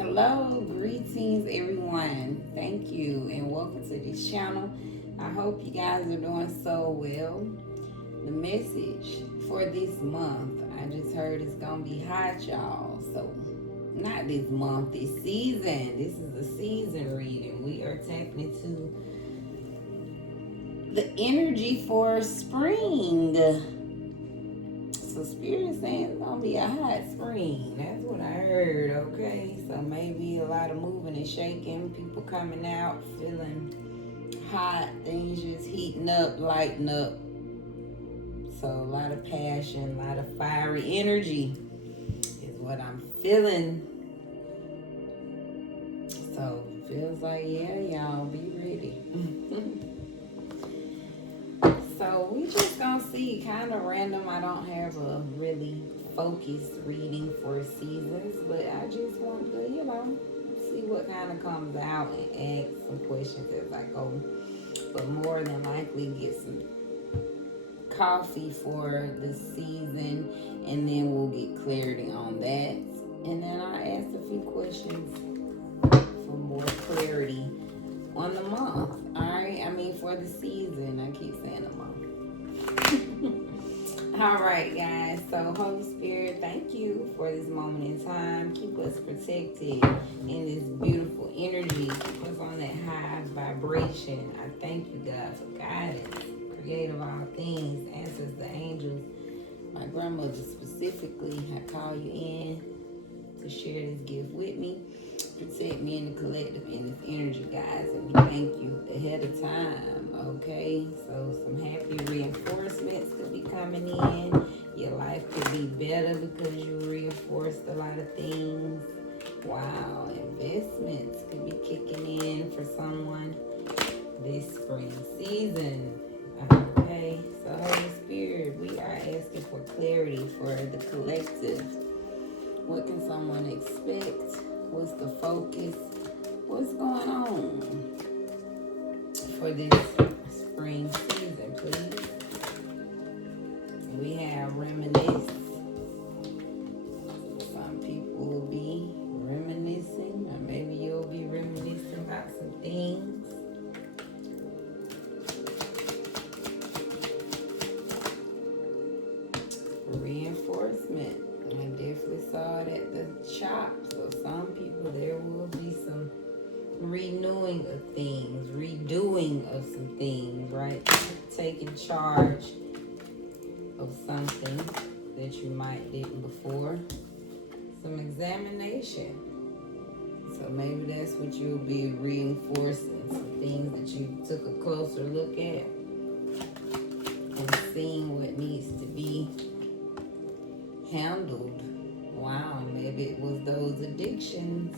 Hello, greetings everyone. Thank you and welcome to this channel. I hope you guys are doing so well. The message for this month, I just heard it's gonna be hot, y'all. So not this month, this season. This is a season reading. We are tapping into the energy for spring. So Spirit is saying it's gonna be a hot spring. That's what I heard, okay? So maybe a lot of moving and shaking, people coming out feeling hot, things just heating up, lighting up. So a lot of passion, a lot of fiery energy is what I'm feeling. So feels like, yeah, y'all be ready. So we just gonna see, kind of random. I don't have a really focused reading for seasons, but I just want to, see what kind of comes out and ask some questions as I go. But more than likely get some coffee for the season, and then we'll get clarity on that. And then I ask a few questions for more clarity on the month. All right, for the season. I keep saying the month. All right, guys. So, Holy Spirit, thank you for this moment in time. Keep us protected in this beautiful energy. Keep us on that high vibration. I thank you, God, for guidance, creator of all things, answers the angels. My grandmother specifically, I call you in to share this gift with me. Protect me in the collective in this energy, guys, and we thank you ahead of time. Okay, so some happy reinforcements could be coming in. Your life could be better because you reinforced a lot of things. Wow, investments could be kicking in for someone this spring season. Okay, so Holy Spirit, we are asking for clarity for the collective. What can someone expect? What's the focus? What's going on for this spring season, please? We have reminisce. Some people will be reminiscing, or maybe you'll be reminiscing about some things. Reinforcement. I definitely saw it at the shop. So some people, there will be some renewing of things, redoing of some things, right? Taking charge of something that you might didn't before. Some examination. So maybe that's what you'll be reinforcing, some things that you took a closer look at and seeing what needs to be handled. Wow, maybe it was those addictions.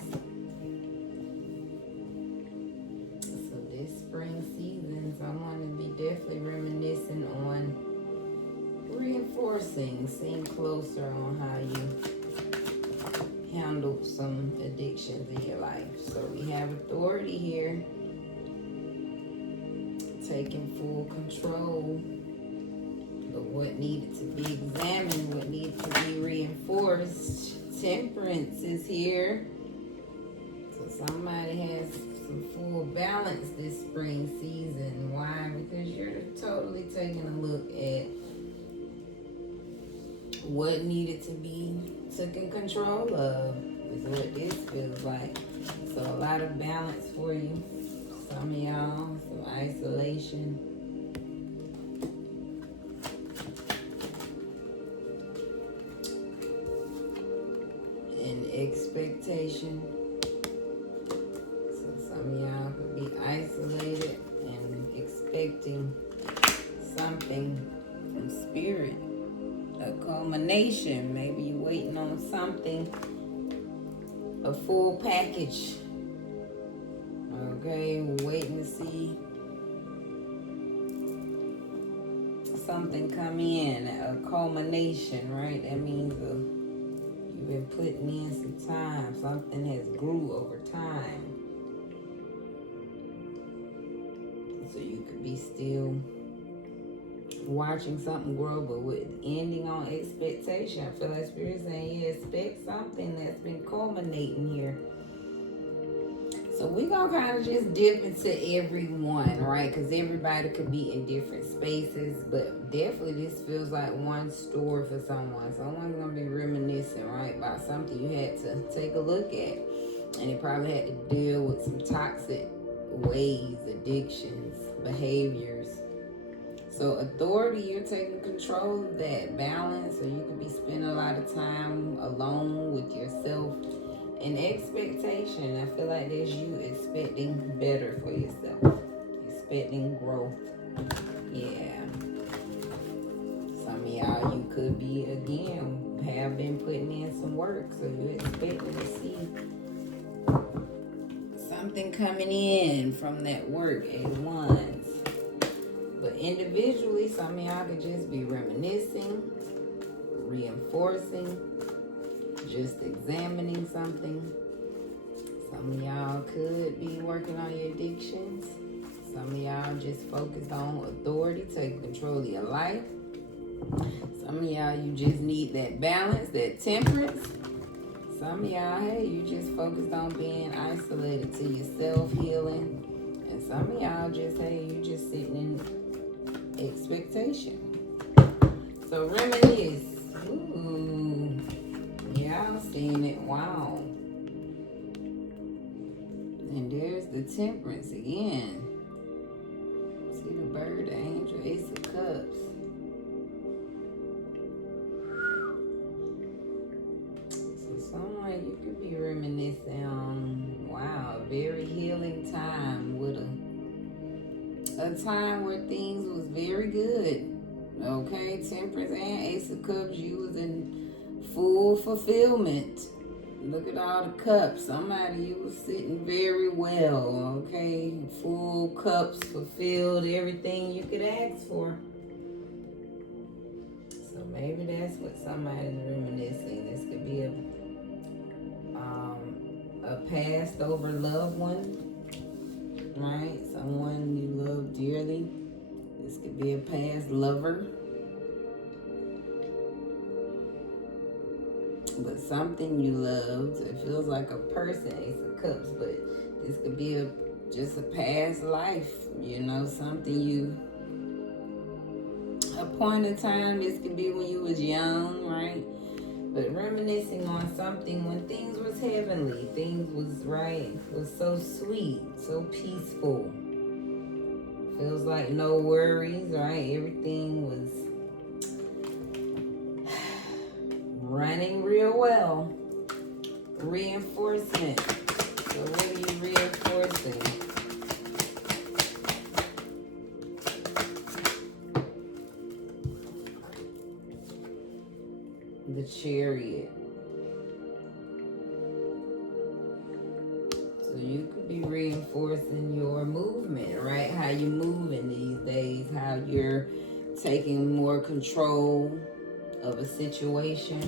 So this spring season, someone will be definitely reminiscing on reinforcing, seeing closer on how you handle some addictions in your life. So we have authority here, taking full control of what needed to be examined, what needed to be reinforced. Temperance is here. So somebody has some full balance this spring season. Why? Because you're totally taking a look at what needed to be taken control of, is what this feels like. So a lot of balance for you. Some of y'all, some isolation. Expectation. So some of y'all could be isolated and expecting something from spirit, a culmination. Maybe you're waiting on something, a full package. Okay, we're waiting to see something come in, a culmination, right? That means you've been putting in some time. Something has grew over time. So you could be still watching something grow, but with ending on expectation. I feel like Spirit saying, yeah, expect something that's been culminating here. So we gonna kind of just dip into everyone, right? Because everybody could be in different spaces, but definitely this feels like one story for someone. Someone's gonna be reminiscing, right, about something you had to take a look at, and you probably had to deal with some toxic ways, addictions, behaviors. So authority, you're taking control of that balance, so you could be spending a lot of time alone with yourself. And expectation, I feel like there's you expecting better for yourself, expecting growth. Yeah. Some of y'all, you could be, again, have been putting in some work, so you're expecting to see something coming in from that work at once. But individually, some of y'all could just be reminiscing, reinforcing, just examining something. Some of y'all could be working on your addictions. Some of y'all just focused on authority, taking control of your life. Some of y'all, you just need that balance, that temperance. Some of y'all, hey, you just focused on being isolated to yourself, healing. And some of y'all just, hey, you just sitting in expectation. So reminisce. Ooh. Y'all seeing it. Wow. And there's the temperance again. See the bird, the angel, Ace of Cups. So someone you could be reminiscing on, wow, a very healing time with a time where things was very good. Okay, temperance and Ace of Cups, you was in full fulfillment. Look at all the cups. Somebody, you was sitting very well, okay? Full cups, fulfilled everything you could ask for. So maybe that's what somebody's reminiscing. This could be a passed over loved one, right? Someone you love dearly. This could be a past lover. But something you loved. It feels like a person, Ace of Cups, but this could be just a past life, you know, something you, a point in time. This could be when you was young, right? But reminiscing on something when things was heavenly, things was right, was so sweet, so peaceful. Feels like no worries, right? Everything was running real well. Reinforcement. So what are you reinforcing? The Chariot. So you could be reinforcing your movement, right? How you moving these days, how you're taking more control of a situation.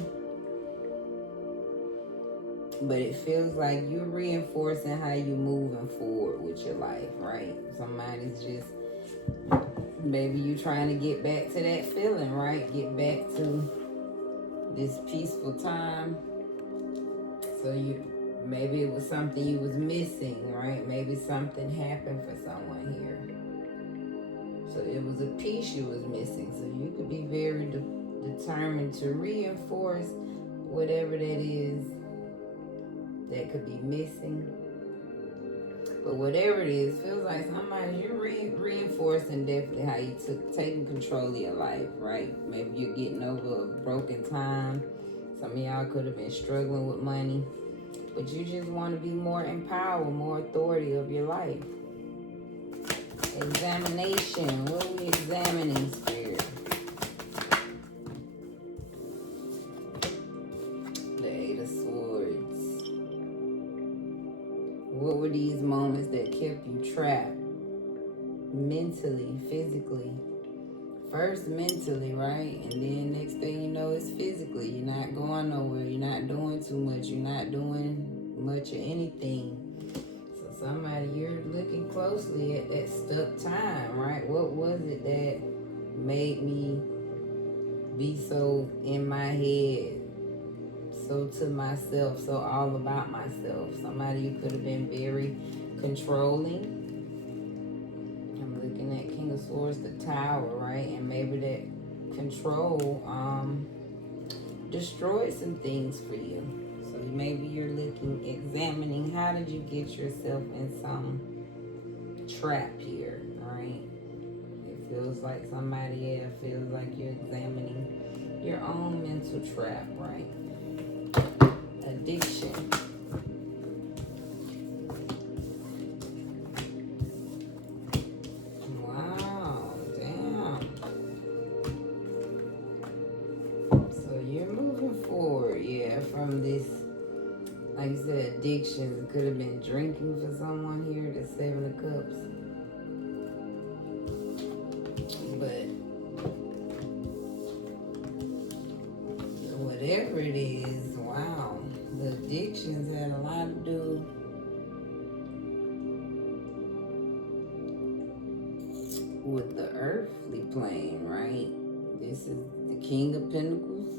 But it feels like you're reinforcing how you're moving forward with your life, right? Somebody's just, maybe you trying to get back to that feeling, right? Get back to this peaceful time. So maybe it was something you was missing, right? Maybe something happened for someone here. So it was a piece you was missing. So you could be very determined to reinforce whatever that is that could be missing. But whatever it is, feels like somebody, you're reinforcing definitely how you taking control of your life, right? Maybe you're getting over a broken time. Some of y'all could have been struggling with money, but you just want to be more empowered, more authority of your life. Examination. What are we examining, Spirit? The Eight of Swords. What were these moments that kept you trapped? Mentally, physically. First mentally, right? And then next thing you know, it's physically. You're not going nowhere. You're not doing too much. You're not doing much of anything. So somebody, you're looking closely at that stuck time, right? What was it that made me be so in my head? so to myself, so all about myself. Somebody you could have been very controlling. I'm looking at King of Swords, the Tower, right? And maybe that control destroyed some things for you. So maybe you're examining how did you get yourself in some trap here, right? It feels like somebody else feels like you're examining your own mental trap, right? Addiction. Wow, damn. So you're moving forward, yeah, from this, like you said, addictions. It could have been drinking for someone here, the Seven of Cups. But whatever it is, wow, the addictions had a lot to do with the earthly plane, right? This is the King of Pentacles.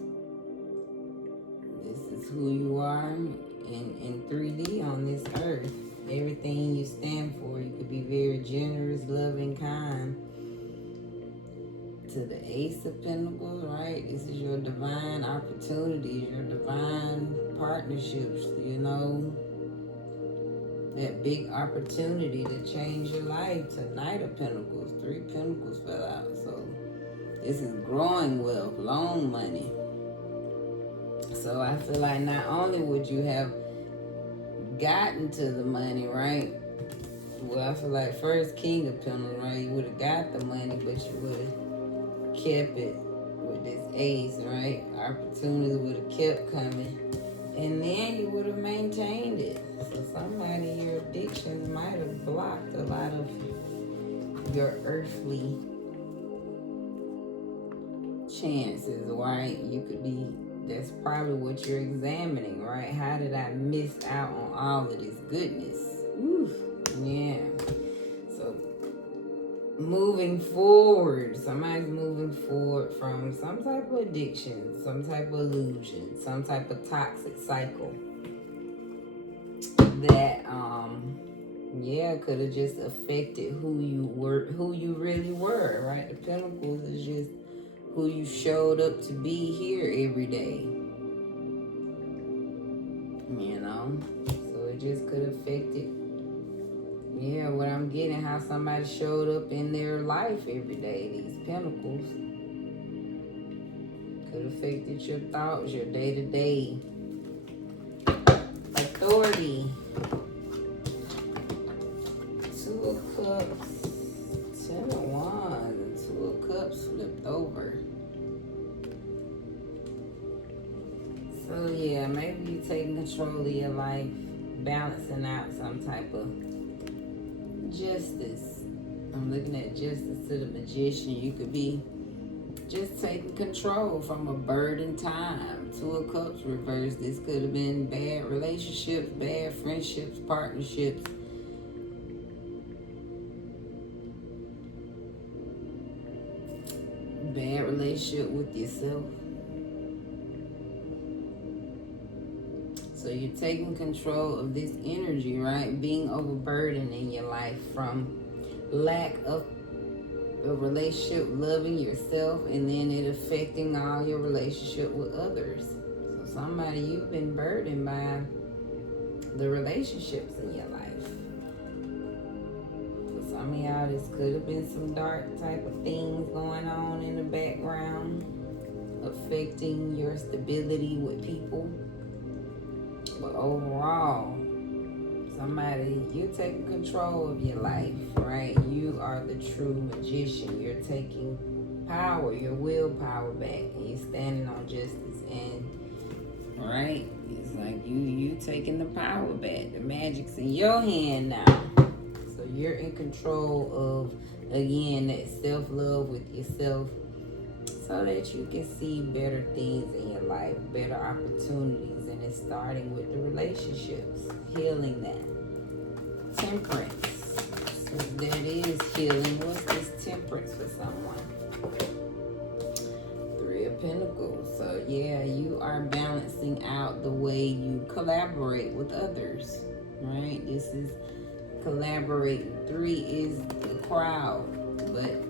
This is who you are in 3D on this earth. Everything you stand for. You could be very generous, loving, kind. To the Ace of Pentacles, right? This is your divine opportunities, your divine partnerships, you know. That big opportunity to change your life. To Knight of Pentacles, 3 Pentacles fell out. So this is growing wealth, loan money. So I feel like not only would you have gotten to the money, right? Well, I feel like first King of Pentacles, right? You would have got the money, but you would have kept it with this Ace, right? Opportunities would have kept coming. And then you would have maintained it. So somebody, your addictions might have blocked a lot of your earthly chances, right? You could be, that's probably what you're examining, right? How did I miss out on all of this goodness? Oof, yeah. So moving forward, somebody's moving forward from some type of addiction, some type of illusion, some type of toxic cycle that yeah, could have just affected who you were, who you really were, right? The Pentacles is just who you showed up to be here every day, you know. So it just could affect it. Yeah, what I'm getting, how somebody showed up in their life every day. These Pentacles could affected your thoughts, your day-to-day authority. 2 of Cups, 10 of Wands, and 2 of Cups flipped over. So yeah, maybe you're taking control of your life, balancing out some type of justice. I'm looking at justice to the Magician. You could be just taking control from a burdened time. 2 of Cups reversed. This could have been bad relationships, bad friendships, partnerships. Bad relationship with yourself. So you're taking control of this energy, right? Being overburdened in your life from lack of a relationship, loving yourself, and then it affecting all your relationship with others. So somebody, you've been burdened by the relationships in your life. For some of y'all, this could have been some dark type of things going on in the background, affecting your stability with people. But overall, somebody, you're taking control of your life, right? You are the true magician. You're taking power, your willpower back, and you're standing on justice. And right, it's like you taking the power back. The magic's in your hand now. So you're in control of, again, that self-love with yourself, so that you can see better things in your life, better opportunities. And it's starting with the relationships, healing that. Temperance. So that is healing. What's this temperance for someone? 3 of Pentacles. So yeah, you are balancing out the way you collaborate with others, right? This is collaborating. 3 is the crowd, but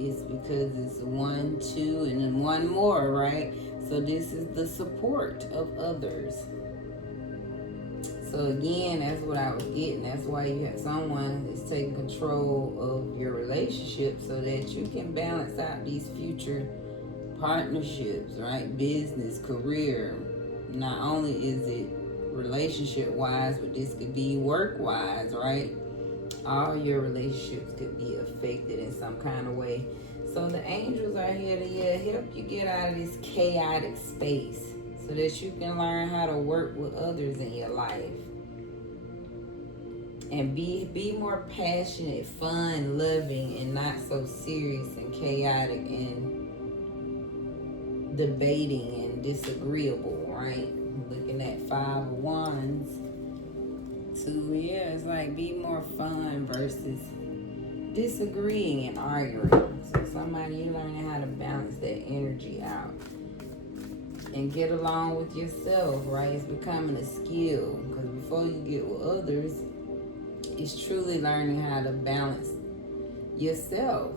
it's because it's 1, 2, and then 1 more, right? So this is the support of others. So again, that's what I was getting. That's why you have someone that's taking control of your relationship so that you can balance out these future partnerships, right? Business, career. Not only is it relationship wise, but this could be work wise, right? All your relationships could be affected in some kind of way. So the angels are here to help you get out of this chaotic space so that you can learn how to work with others in your life. And be more passionate, fun, loving, and not so serious and chaotic and debating and disagreeable, right? Looking at 5 of Wands. 2, yeah, it's like be more fun versus disagreeing and arguing. So somebody, you learning how to balance that energy out and get along with yourself, right? It's becoming a skill, because before you get with others, it's truly learning how to balance yourself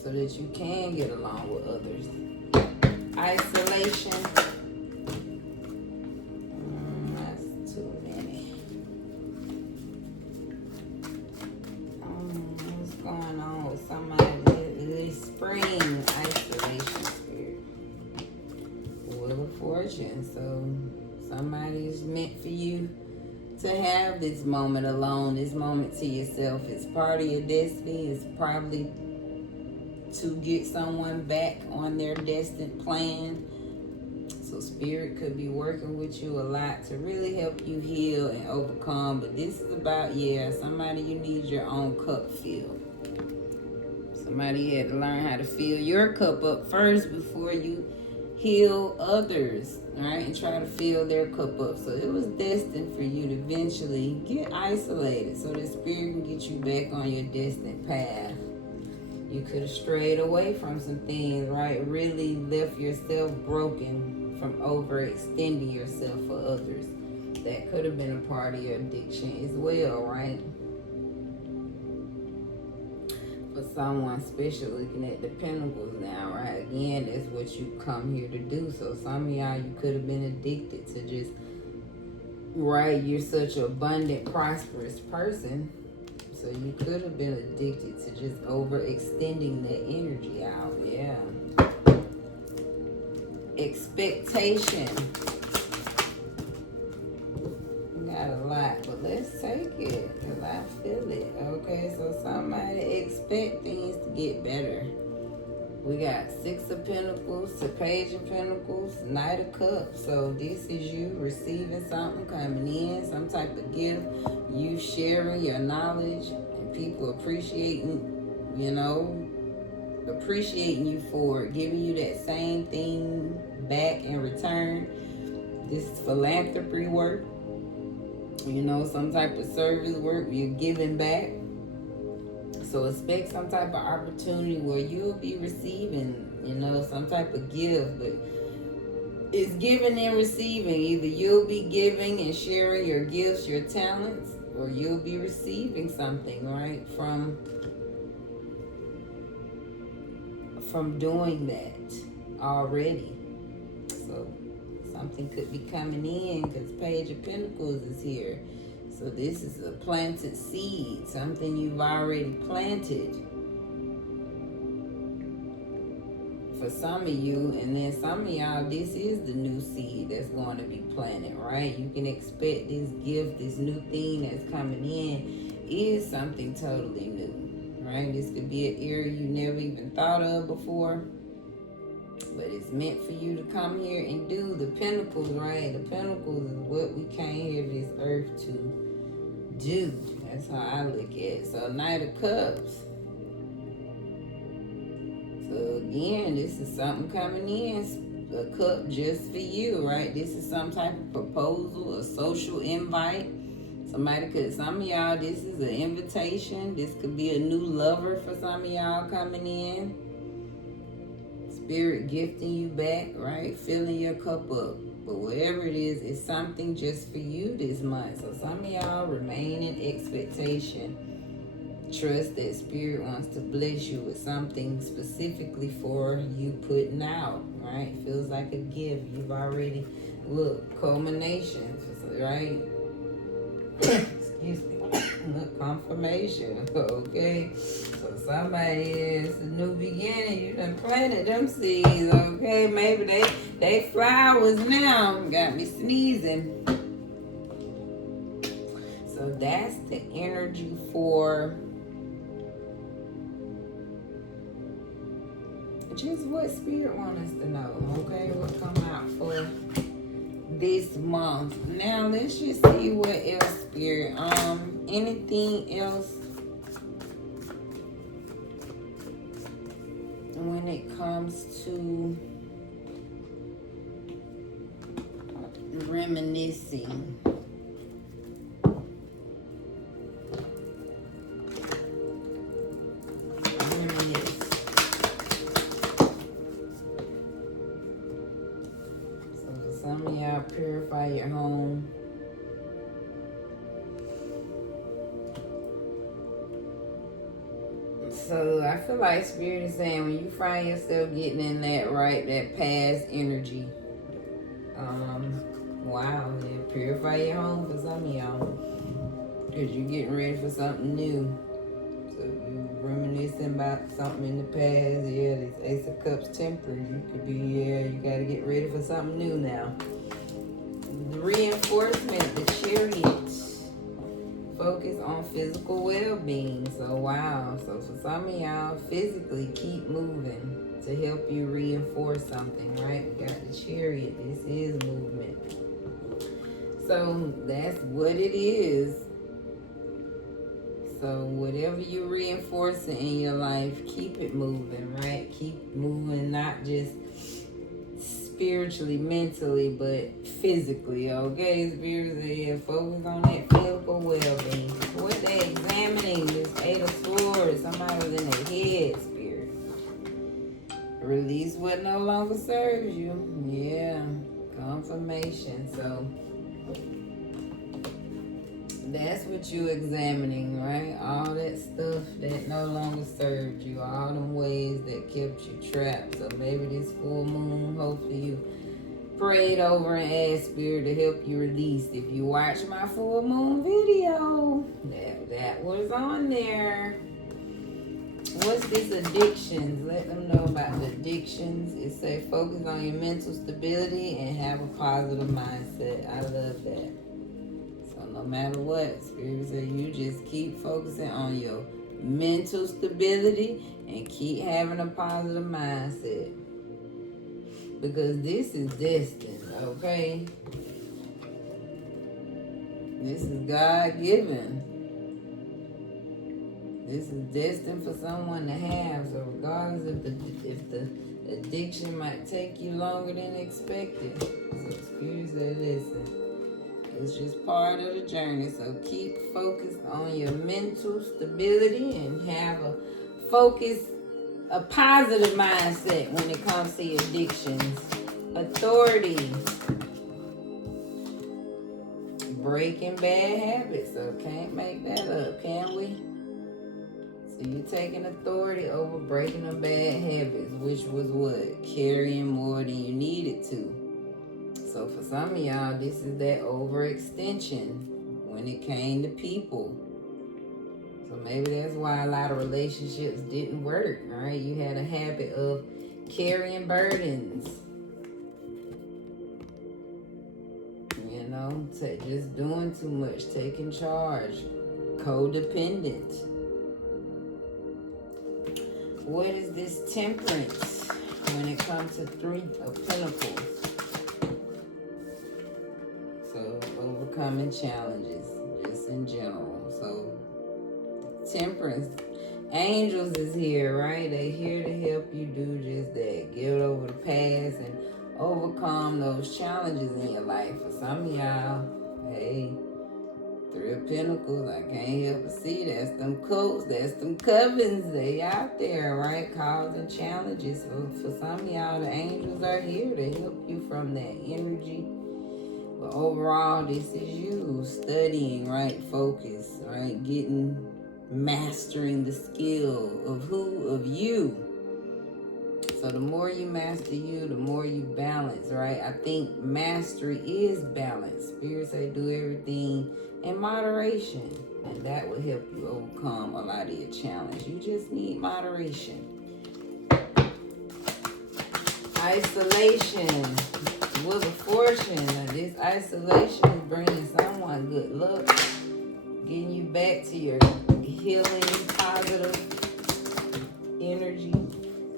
so that you can get along with others. Isolation. That's too many. What's going on with somebody? This spring isolation spirit. Wheel of Fortune. So somebody's meant for you to have this moment alone, this moment to yourself. It's part of your destiny. It's probably to get someone back on their destined plan. So spirit could be working with you a lot to really help you heal and overcome. But this is about, somebody you need your own cup filled. Somebody had to learn how to fill your cup up first before you heal others, right? And try to fill their cup up. So it was destined for you to eventually get isolated so that spirit can get you back on your destined path. You could have strayed away from some things, right? Really left yourself broken from overextending yourself for others. That could have been a part of your addiction as well, right? For someone special, looking at the Pentacles now, right? Again, that's what you come here to do. So some of y'all, you could have been addicted to just, right? You're such an abundant, prosperous person. So you could have been addicted to just overextending that energy out. Yeah. Expectation. We got a lot, but let's take it because I feel it. Okay, so somebody expect things to get better. We got 6 of Pentacles to Page of Pentacles, Knight of Cups. So this is you receiving something coming in, some type of gift, you sharing your knowledge, and people appreciating you for it, giving you that same thing back in return. This is philanthropy work, some type of service work where you're giving back. So expect some type of opportunity where you'll be receiving, some type of gift, but it's giving and receiving. Either you'll be giving and sharing your gifts, your talents, or you'll be receiving something, right, from doing that already. So something could be coming in because Page of Pentacles is here. So this is a planted seed, something you've already planted for some of you, and then some of y'all, this is the new seed that's going to be planted, right? You can expect this gift, this new thing that's coming in is something totally new, right? This could be an area you never even thought of before, but it's meant for you to come here and do. The Pentacles, right? The Pentacles is what we came here to this earth to do. That's how I look at it. So Knight of Cups. So again, this is something coming in. A cup just for you, right? This is some type of proposal, a social invite. Some of y'all, this is an invitation. This could be a new lover for some of y'all coming in. Spirit gifting you back, right? Filling your cup up. But whatever it is, it's something just for you this month. So some of y'all remain in expectation. Trust that Spirit wants to bless you with something specifically for you putting out, right? Feels like a gift. You've already, look, culmination, right? Excuse me. Look, confirmation, okay? So somebody is a new beginning. You done planted them seeds, okay? Maybe they flowers now. Got me sneezing. So that's the energy for just what Spirit wants us to know, okay? What come out for this month. Now let's just see what else, Spirit. Anything else when it comes to reminiscing? Some of y'all purify your home. So I feel like Spirit is saying when you find yourself getting in that past energy, wow, yeah, purify your home for some of y'all. Because you're getting ready for something new. So you reminiscing about something in the past, yeah, this Ace of Cups tempered. You could be, you gotta get ready for something new now. The reinforcement, the Chariot. Focus on physical well-being. So wow, so for some of y'all, physically keep moving to help you reinforce something, right? We got the Chariot. This is movement. So that's what it is. So whatever you're reinforcing in your life, keep it moving, right? Keep moving, not just spiritually, mentally, but physically, okay? Spirit said, focus on that physical well-being. What they examining, this Eight of Swords, somebody was in their head, Spirit. Release what no longer serves you. Yeah, confirmation. So that's what you're examining, right? All that stuff that no longer served you, all them ways that kept you trapped. So maybe this full moon, hopefully you prayed over and asked Spirit to help you release. If you watch my full moon video, that was on there. What's this addictions? Let them know about the addictions. It say focus on your mental stability and have a positive mindset. I love that. No matter what, Spirit said, you just keep focusing on your mental stability and keep having a positive mindset. Because this is destined, okay? This is God-given. This is destined for someone to have. So regardless if the addiction might take you longer than expected. So Spirit said, listen. It's just part of the journey. So keep focused on your mental stability and have a positive mindset when it comes to your addictions. Authority. Breaking bad habits. So can't make that up, can we? So you're taking authority over breaking them bad habits, which was what? Carrying more than you needed to. So for some of y'all, this is that overextension when it came to people. So maybe that's why a lot of relationships didn't work, all right? You had a habit of carrying burdens. You know, just doing too much, taking charge, codependent. What is this temperance when it comes to Three of Pentacles? So overcoming challenges, just in general. So temperance, angels is here, right? They're here to help you do just that. Get over the past and overcome those challenges in your life. For some of y'all, hey, Three of Pentacles, I can't help but see that's them coats, that's them covens. They out there, right? Causing challenges. For some of y'all, the angels are here to help you from that energy. But overall, this is you studying, right? Focus, right? Mastering the skill of you. So the more you master you, the more you balance, right? I think mastery is balance. Spirit say do everything in moderation. And that will help you overcome a lot of your challenge. You just need moderation. Isolation. Wheel of Fortune. This isolation is bringing someone good luck. Getting you back to your healing, positive energy.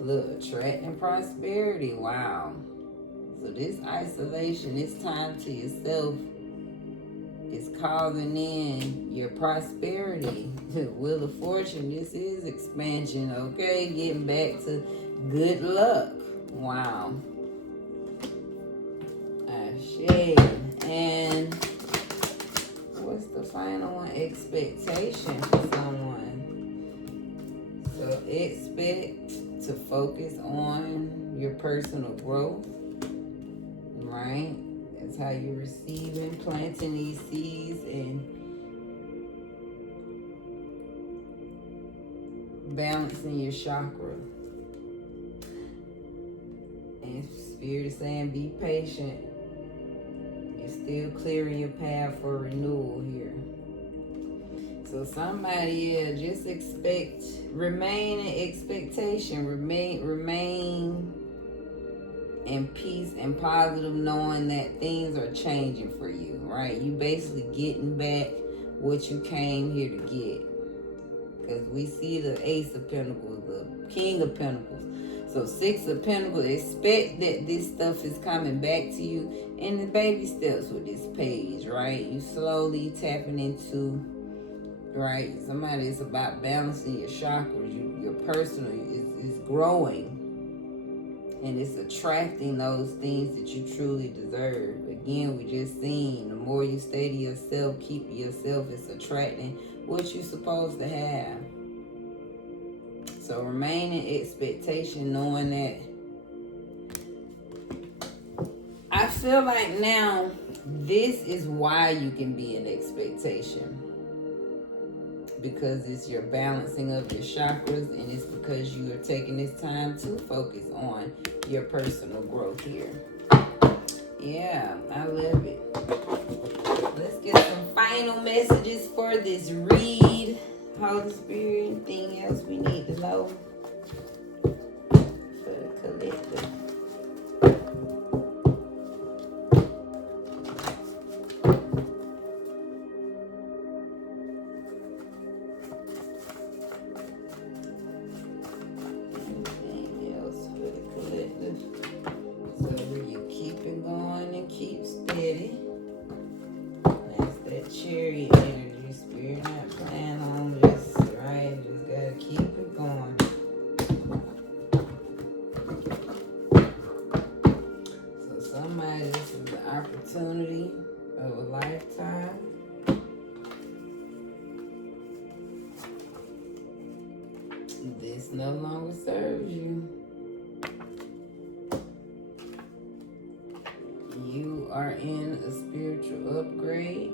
Look, attracting prosperity. Wow. So this isolation, this time to yourself, is causing in your prosperity. Wheel of Fortune, this is expansion, okay? Getting back to good luck. Wow. Ashe. And what's the final one? Expectation for someone. So expect to focus on your personal growth, right? That's how you're receiving, planting these seeds and balancing your chakra. And Spirit is saying be patient. You're still clearing your path for renewal here. So somebody, just remain in expectation, remain in peace and positive, knowing that things are changing for you, right? You basically getting back what you came here to get. Because we see the Ace of Pentacles, the King of Pentacles. So Six of Pentacles, expect that this stuff is coming back to you in the baby steps with this page, right? You slowly tapping into, right? Somebody is about balancing your chakras. Your personal is growing. And it's attracting those things that you truly deserve. Again, we just seen, the more you stay to yourself, keep yourself, it's attracting what you're supposed to have. So remain in expectation, knowing that. I feel like now, this is why you can be in expectation. Because it's your balancing of your chakras, and it's because you are taking this time to focus on your personal growth here. Yeah, I love it. Let's get some final messages for this read. Holy Spirit, anything else we need to know for the collective? Chariot energy, Spirit, not playing on this, right? Just gotta keep it going. So somebody, this is the opportunity of a lifetime. This no longer serves you. You are in a spiritual upgrade.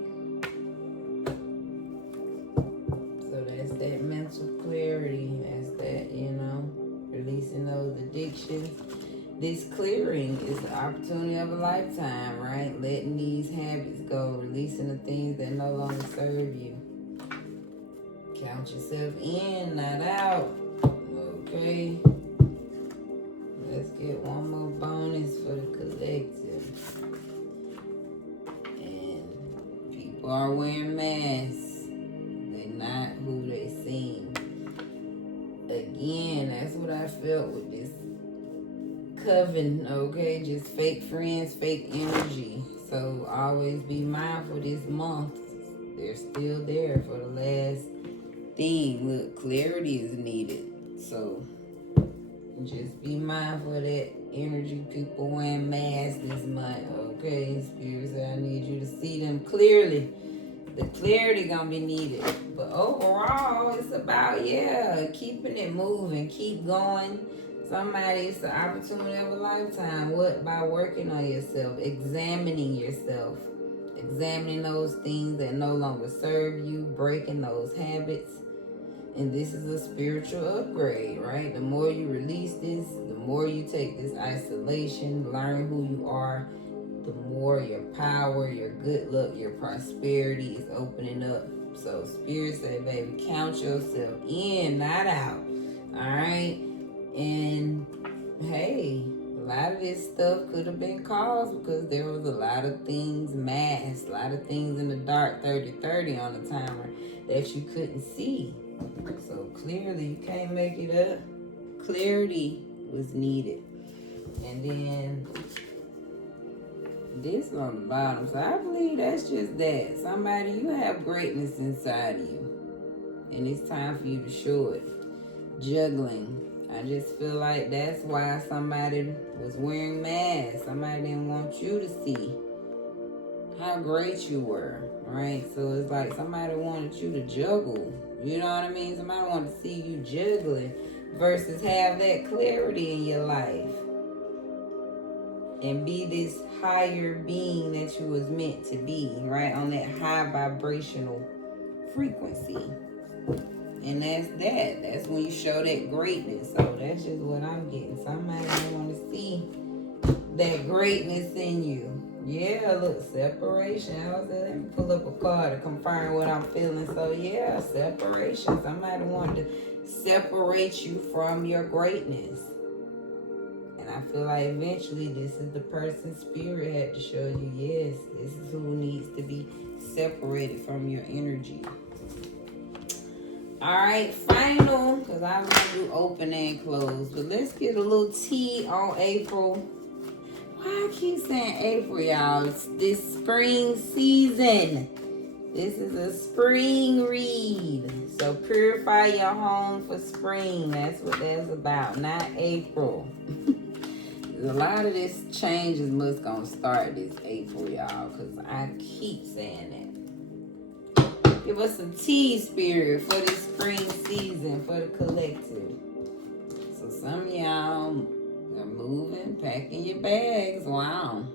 That mental clarity, as that, releasing those addictions. This clearing is the opportunity of a lifetime, right? Letting these habits go, releasing the things that no longer serve you. Count yourself in, not out. Okay. Let's get one more bonus for the collective. And people are wearing masks. Not who they seem. Again, that's what I felt with this coven, okay? Just fake friends, fake energy. So always be mindful this month. They're still there for the last theme. Look, clarity is needed. So just be mindful of that energy. People wearing masks this month, okay? Spirits, I need you to see them clearly. The clarity gonna be needed. But overall, it's about, yeah, keeping it moving, keep going. Somebody, it's the opportunity of a lifetime. What? By working on yourself, examining yourself, examining those things that no longer serve you, breaking those habits. And this is a spiritual upgrade, right? The more you release this, the more you take this isolation, learn who you are, the more your power, your good luck, your prosperity is opening up. So Spirit said, baby, count yourself in, not out. All right? And hey, a lot of this stuff could have been caused because there was a lot of things masked, a lot of things in the dark 30-30 on the timer that you couldn't see. So clearly you can't make it up. Clarity was needed. And then this on the bottom. So I believe that's just that. Somebody, you have greatness inside of you. And it's time for you to show it. Juggling. I just feel like that's why somebody was wearing masks. Somebody didn't want you to see how great you were, right? So it's like somebody wanted you to juggle. You know what I mean? Somebody wanted to see you juggling versus have that clarity in your life and be this higher being that you was meant to be, right? On that high vibrational frequency. And that's that. That's when you show that greatness. So that's just what I'm getting. Somebody want to see that greatness in you. Yeah, look, separation. I was let me pull up a card to confirm what I'm feeling. So yeah, separation. Somebody wanted to separate you from your greatness. And I feel like eventually this is the person's spirit had to show you, yes, this is who needs to be separated from your energy. All right, final, because I was going to do open and close. But let's get a little tea on April. Why I keep saying April, y'all? It's this spring season. This is a spring read. So purify your home for spring. That's what that's about, not April. A lot of this changes must gonna start this April, y'all, because I keep saying that. Give us some tea, Spirit, for this spring season, for the collective. So some of y'all are moving, packing your bags. Wow.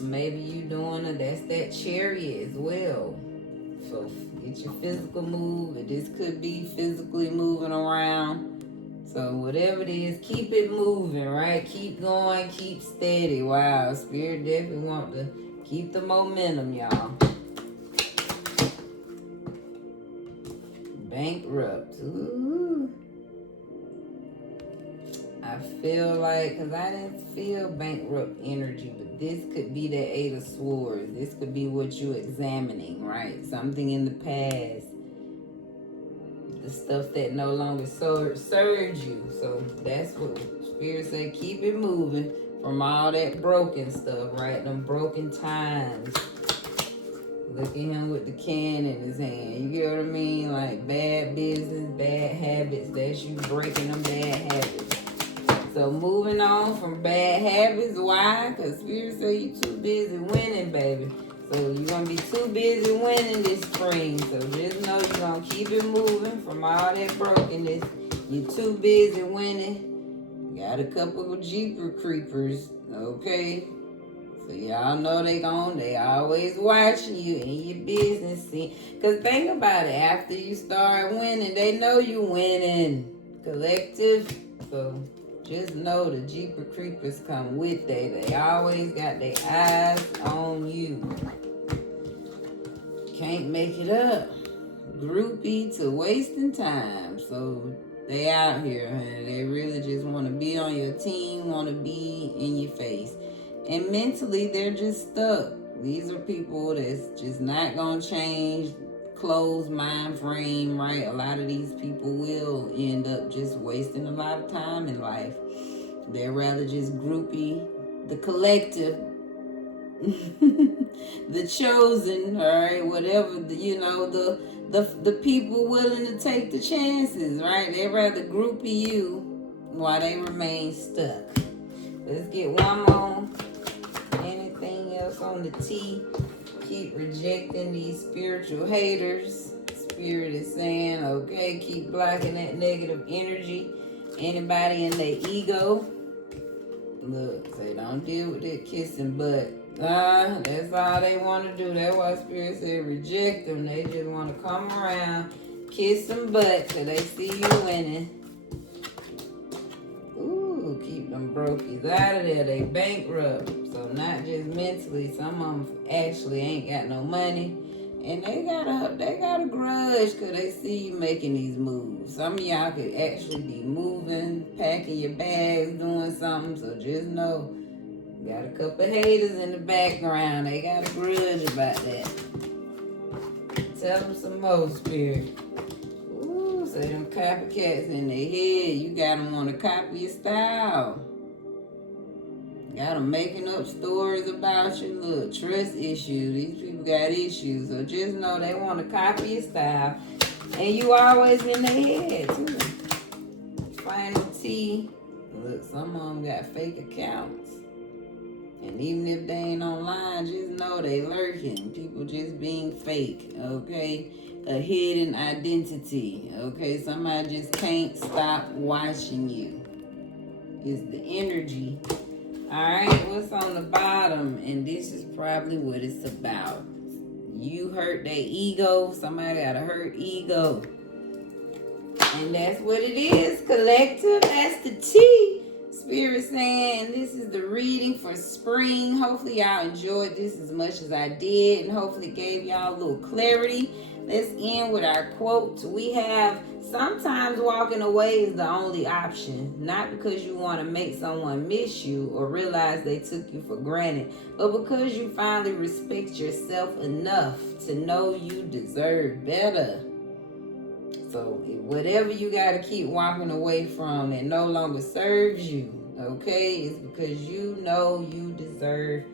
Maybe you doing that's that chariot as well. So get your physical move. This could be physically moving around. So whatever it is, keep it moving, right? Keep going, keep steady. Wow, Spirit definitely want to keep the momentum, y'all. Bankrupt. Ooh. I feel like, because I didn't feel bankrupt energy, but this could be the Eight of Swords. This could be what you're examining, right? Something in the past. The stuff that no longer serves you. So that's what Spirit said. Keep it moving from all that broken stuff, right? Them broken times. Look at him with the can in his hand. You get what I mean? Like bad business, bad habits. That's you breaking them bad habits. So moving on from bad habits. Why? Because Spirit said you too busy winning, baby. So you're going to be too busy winning this spring. So just know you're going to keep it moving from all that brokenness. You're too busy winning. You got a couple of Jeeper creepers, okay? So y'all know they always watching you in your business. Because think about it. After you start winning, they know you winning. Collective. So just know the Jeeper creepers come with they always got their eyes on you. Can't make it up. Groupie to wasting time. So they out here, honey. They really just want to be on your team, want to be in your face. And mentally, they're just stuck. These are people that's just not going to change, closed mind frame, right? A lot of these people will end up just wasting a lot of time in life. They're rather just groupie, the collective, the chosen, all right? Whatever, the people willing to take the chances, right? They'd rather groupie you while they remain stuck. Let's get one more. Anything else on the T? Keep rejecting these spiritual haters. Spirit is saying, okay, keep blocking that negative energy. Anybody in their ego, look, say don't deal with that kissing butt. That's all they want to do. That's why Spirit said reject them. They just want to come around, kiss some butt till they see you winning. Ooh, keep them brokies out of there. They bankrupt. So not just mentally, some of them actually ain't got no money. And they got a grudge because they see you making these moves. Some of y'all could actually be moving, packing your bags, doing something. So just know, got a couple haters in the background. They got a grudge about that. Tell them some more, Spirit. Ooh, say them copycats in their head. You got them want to copy your style. Got them making up stories about you. Look, trust issues. These people got issues. So just know they want to copy your style. And you always in their head, too. Final T. Look, some of them got fake accounts. And even if they ain't online, just know they lurking. People just being fake, okay? A hidden identity, okay? Somebody just can't stop watching you. It's the energy. Alright, what's on the bottom? And this is probably what it's about. You hurt their ego. Somebody got a hurt ego. And that's what it is. Collective, that's the T. Spirit saying this is the reading for spring. Hopefully y'all enjoyed this as much as I did. And hopefully it gave y'all a little clarity. Let's end with our quote. We have, sometimes walking away is the only option. Not because you want to make someone miss you or realize they took you for granted, but because you finally respect yourself enough to know you deserve better. So whatever you got to keep walking away from that no longer serves you, okay, is because you know you deserve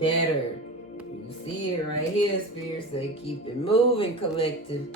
better. You see it right here, Spirit say keep it moving, collective.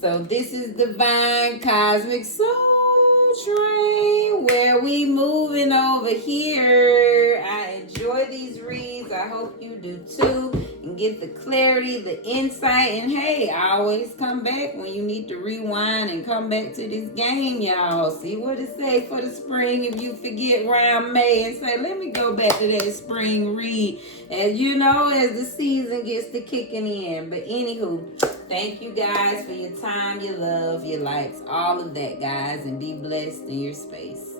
So this is Divine Cosmic Soul Train, where we moving over here. I enjoy these reads. I hope you do too. And get the clarity, the insight. And hey, always come back when you need to rewind and come back to this game, y'all. See what it say for the spring if you forget around May and say, let me go back to that spring read. As you know, as the season gets to kicking in. But anywho, thank you guys for your time, your love, your likes, all of that, guys. And be blessed in your space.